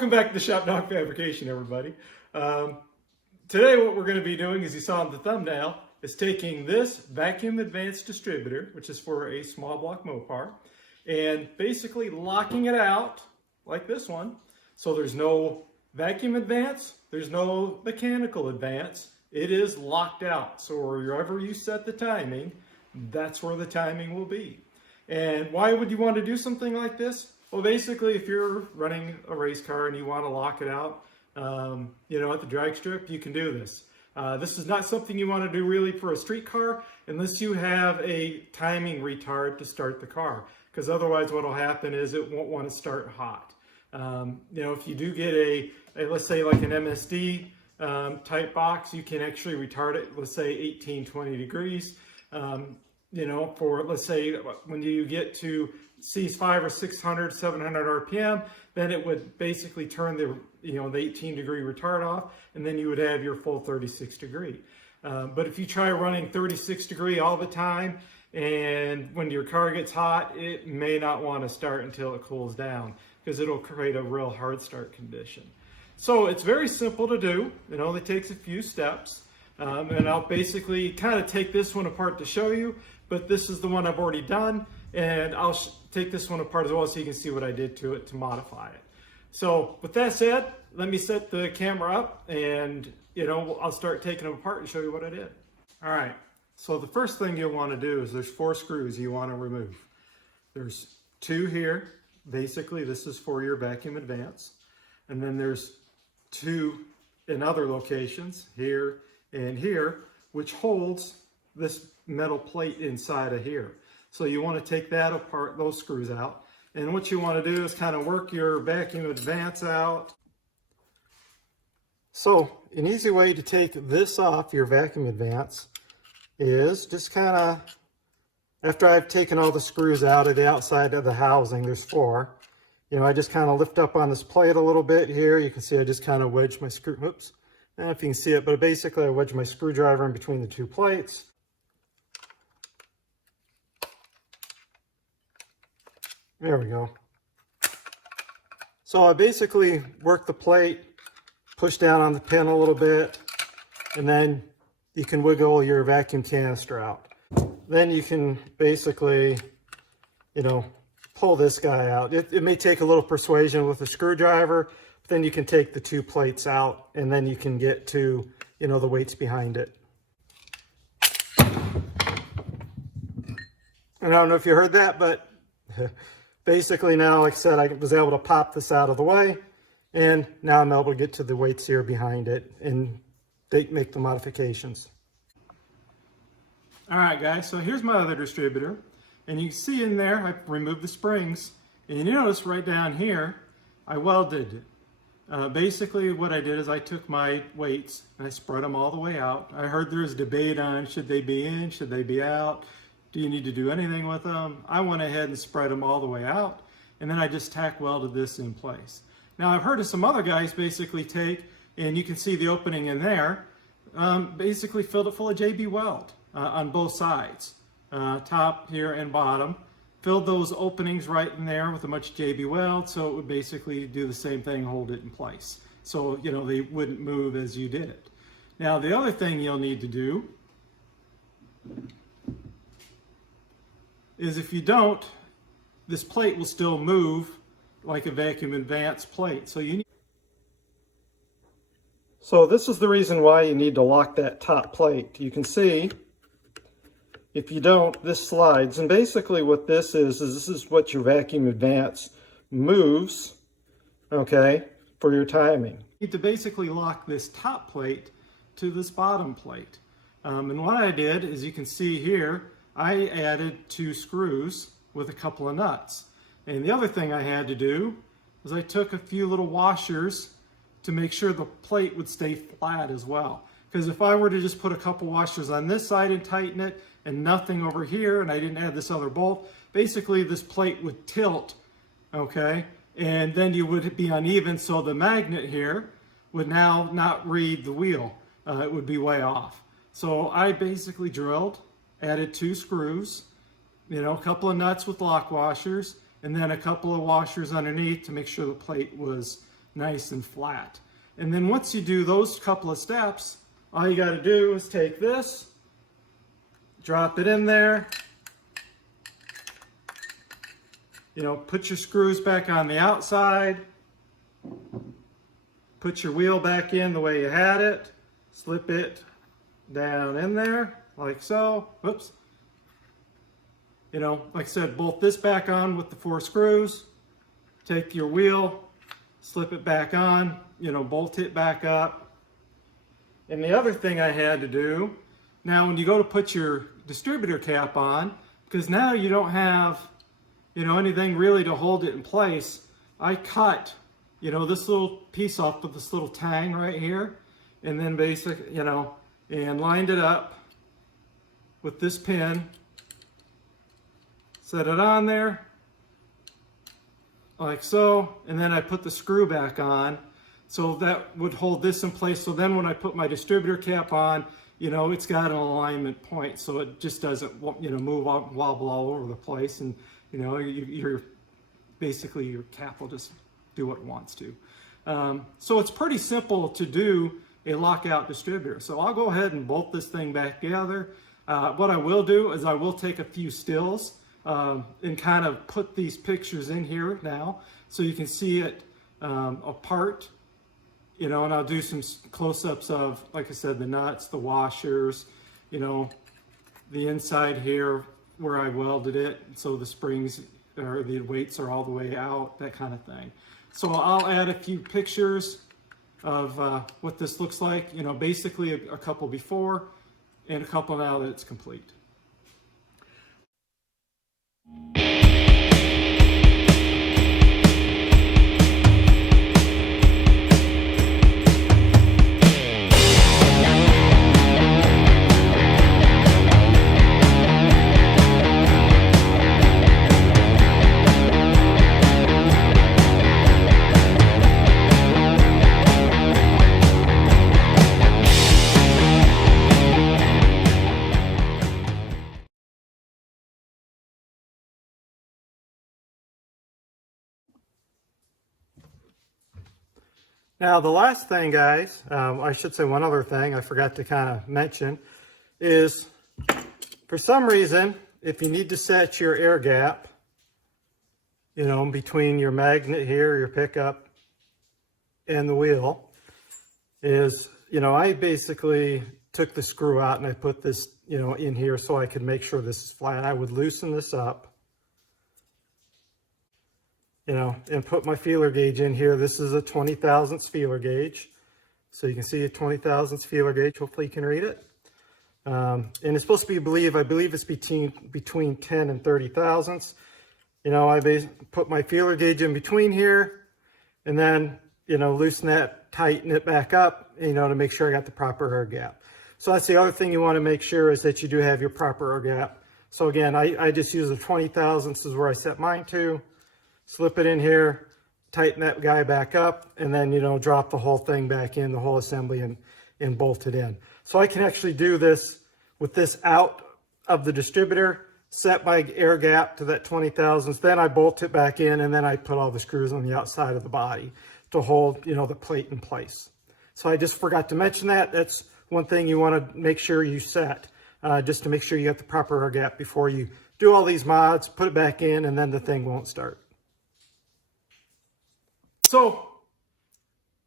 Welcome back to Shop Dog Fabrication, everybody. Today what we're going to be doing, as you saw in the thumbnail, is taking this vacuum advanced distributor, which is for a small block mopar, and basically locking it out like this one. So there's no vacuum advance, there's no mechanical advance. It is locked out. So wherever you set the timing, that's where the timing will be. And why would you want to do something like this? Well, basically, if you're running a race car and you want to lock it out, at the drag strip, you can do this. This is not something you want to do really for a street car unless you have a timing retard to start the car, because otherwise what will happen is it won't want to start hot. If you do get a let's say like an MSD type box, you can actually retard it, let's say 18, 20 degrees. For let's say when you get to C's 500 or 600, 700 RPM, then it would basically turn the 18 degree retard off, and then you would have your full 36 degree. But if you try running 36 degree all the time, and when your car gets hot, it may not want to start until it cools down, because it'll create a real hard start condition. So it's very simple to do. It only takes a few steps. And I'll basically kind of take this one apart to show you, but this is the one I've already done, and I'll take this one apart as well so you can see what I did to it to modify it. So with that said, let me set the camera up and I'll start taking them apart and show you what I did. All right, so the first thing you'll want to do is there's 4 screws you want to remove. There's 2 here. Basically, this is for your vacuum advance. And then there's 2 in other locations, here and here, which holds this metal plate inside of here. So you want to take that apart, those screws out. And what you want to do is kind of work your vacuum advance out. So an easy way to take this off your vacuum advance is just kind of, after I've taken all the screws out of the outside of the housing, there's 4, I just kind of lift up on this plate a little bit here. You can see I just kind of wedge my screw, oops, I don't know if you can see it, but basically I wedge my screwdriver in between the 2 plates. There we go. So I basically work the plate, push down on the pin a little bit, and then you can wiggle your vacuum canister out. Then you can basically, pull this guy out. It may take a little persuasion with a screwdriver, but then you can take the 2 plates out, and then you can get to, the weights behind it. And I don't know if you heard that, but basically now, like I said, I was able to pop this out of the way, and now I'm able to get to the weights here behind it and make the modifications. All right, guys, so here's my other distributor, and you can see in there, I removed the springs, and you notice right down here, I welded it. Basically what I did is I took my weights and I spread them all the way out. I heard there's debate on should they be in, should they be out, do you need to do anything with them? I went ahead and spread them all the way out, and then I just tack welded this in place. Now I've heard of some other guys basically take, and you can see the opening in there, basically filled it full of JB weld on both sides, top here and bottom. Filled those openings right in there with a much JB weld, so it would basically do the same thing, hold it in place. So, they wouldn't move as you did it. Now, the other thing you'll need to do is if you don't, this plate will still move like a vacuum advance plate. So this is the reason why you need to lock that top plate. You can see, if you don't, this slides. And basically what this is this is what your vacuum advance moves, okay, for your timing. You need to basically lock this top plate to this bottom plate. And what I did, as you can see here, I added 2 screws with a couple of nuts. And the other thing I had to do was I took a few little washers to make sure the plate would stay flat as well. Because if I were to just put a couple washers on this side and tighten it, and nothing over here, and I didn't add this other bolt, basically this plate would tilt, okay? And then you would be uneven, so the magnet here would now not read the wheel. It would be way off. So I basically drilled, added 2 screws, a couple of nuts with lock washers, and then a couple of washers underneath to make sure the plate was nice and flat. And then once you do those couple of steps, all you got to do is take this, drop it in there, you know, put your screws back on the outside, put your wheel back in the way you had it, slip it down in there like so. Whoops. You know, like I said, bolt this back on with the 4 screws, take your wheel, slip it back on, you know, bolt it back up. And the other thing I had to do, now when you go to put your distributor cap on, because now you don't have, you know, anything really to hold it in place, I cut, you know, this little piece off with this little tang right here, and then basically, you know, and lined it up with this pin, set it on there like so, and then I put the screw back on, so that would hold this in place. So then when I put my distributor cap on, you know, it's got an alignment point, so it just doesn't, you know, move, wobble all over the place, and you know, you're basically, your cap will just do what it wants to. So it's pretty simple to do a lockout distributor. So I'll go ahead and bolt this thing back together. What I will do is I will take a few stills and kind of put these pictures in here now so you can see it apart, you know, and I'll do some close-ups of, like I said, the nuts, the washers, you know, the inside here where I welded it, so the springs or the weights are all the way out, that kind of thing. So I'll add a few pictures of what this looks like, you know, basically a couple before and a couple now that it's complete. Now the last thing, guys, I should say one other thing I forgot to kind of mention is, for some reason, if you need to set your air gap, you know, between your magnet here, your pickup, and the wheel, is, you know, I basically took the screw out and I put this, you know, in here so I could make sure this is flat. I would loosen this up, you know, and put my feeler gauge in here. This is a 20 thousandths feeler gauge. So you can see a 20 thousandths feeler gauge. Hopefully you can read it. And it's supposed to be, I believe it's between 10 and 30 thousandths. You know, I put my feeler gauge in between here and then, you know, loosen that, tighten it back up, you know, to make sure I got the proper air gap. So that's the other thing you want to make sure, is that you do have your proper air gap. So again, I just use a 20 thousandths is where I set mine to. Slip it in here, tighten that guy back up, and then, you know, drop the whole thing back in, the whole assembly, and bolt it in. So I can actually do this with this out of the distributor, set my air gap to that 20 thousandths, then I bolt it back in, and then I put all the screws on the outside of the body to hold, you know, the plate in place. So I just forgot to mention that. That's one thing you want to make sure you set, just to make sure you got the proper air gap before you do all these mods, put it back in, and then the thing won't start. So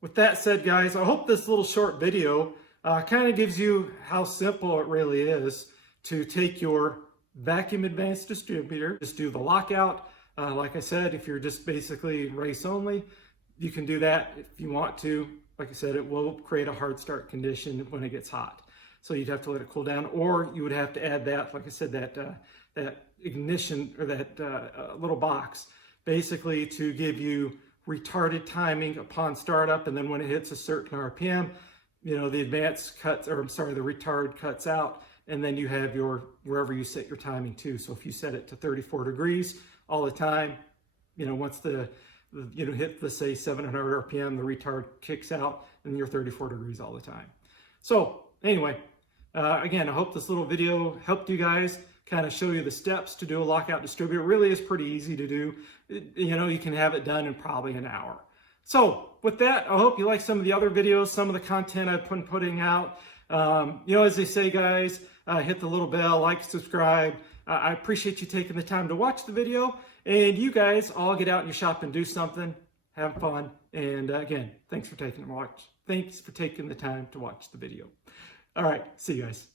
with that said, guys, I hope this little short video kind of gives you how simple it really is to take your vacuum advanced distributor, just do the lockout. Like I said, if you're just basically race only, you can do that if you want to. Like I said, it will create a hard start condition when it gets hot. So you'd have to let it cool down, or you would have to add that, like I said, that ignition, or that little box, basically to give you retarded timing upon startup, and then when it hits a certain RPM, you know, the advance cuts, or I'm sorry, the retard cuts out, and then you have your, wherever you set your timing to. So if you set it to 34 degrees all the time, you know, once you know, hit the, say, 700 RPM, the retard kicks out, and you're 34 degrees all the time. So anyway, again, I hope this little video helped you guys kind of show you the steps to do a lockout distributor. It really is pretty easy to do. You know, you can have it done in probably an hour. So with that, I hope you like some of the other videos, some of the content I've been putting out. You know, as they say, guys, hit the little bell, like, subscribe. I appreciate you taking the time to watch the video. And you guys all get out in your shop and do something. Have fun. And again, thanks for taking the time to watch the video. All right, see you guys.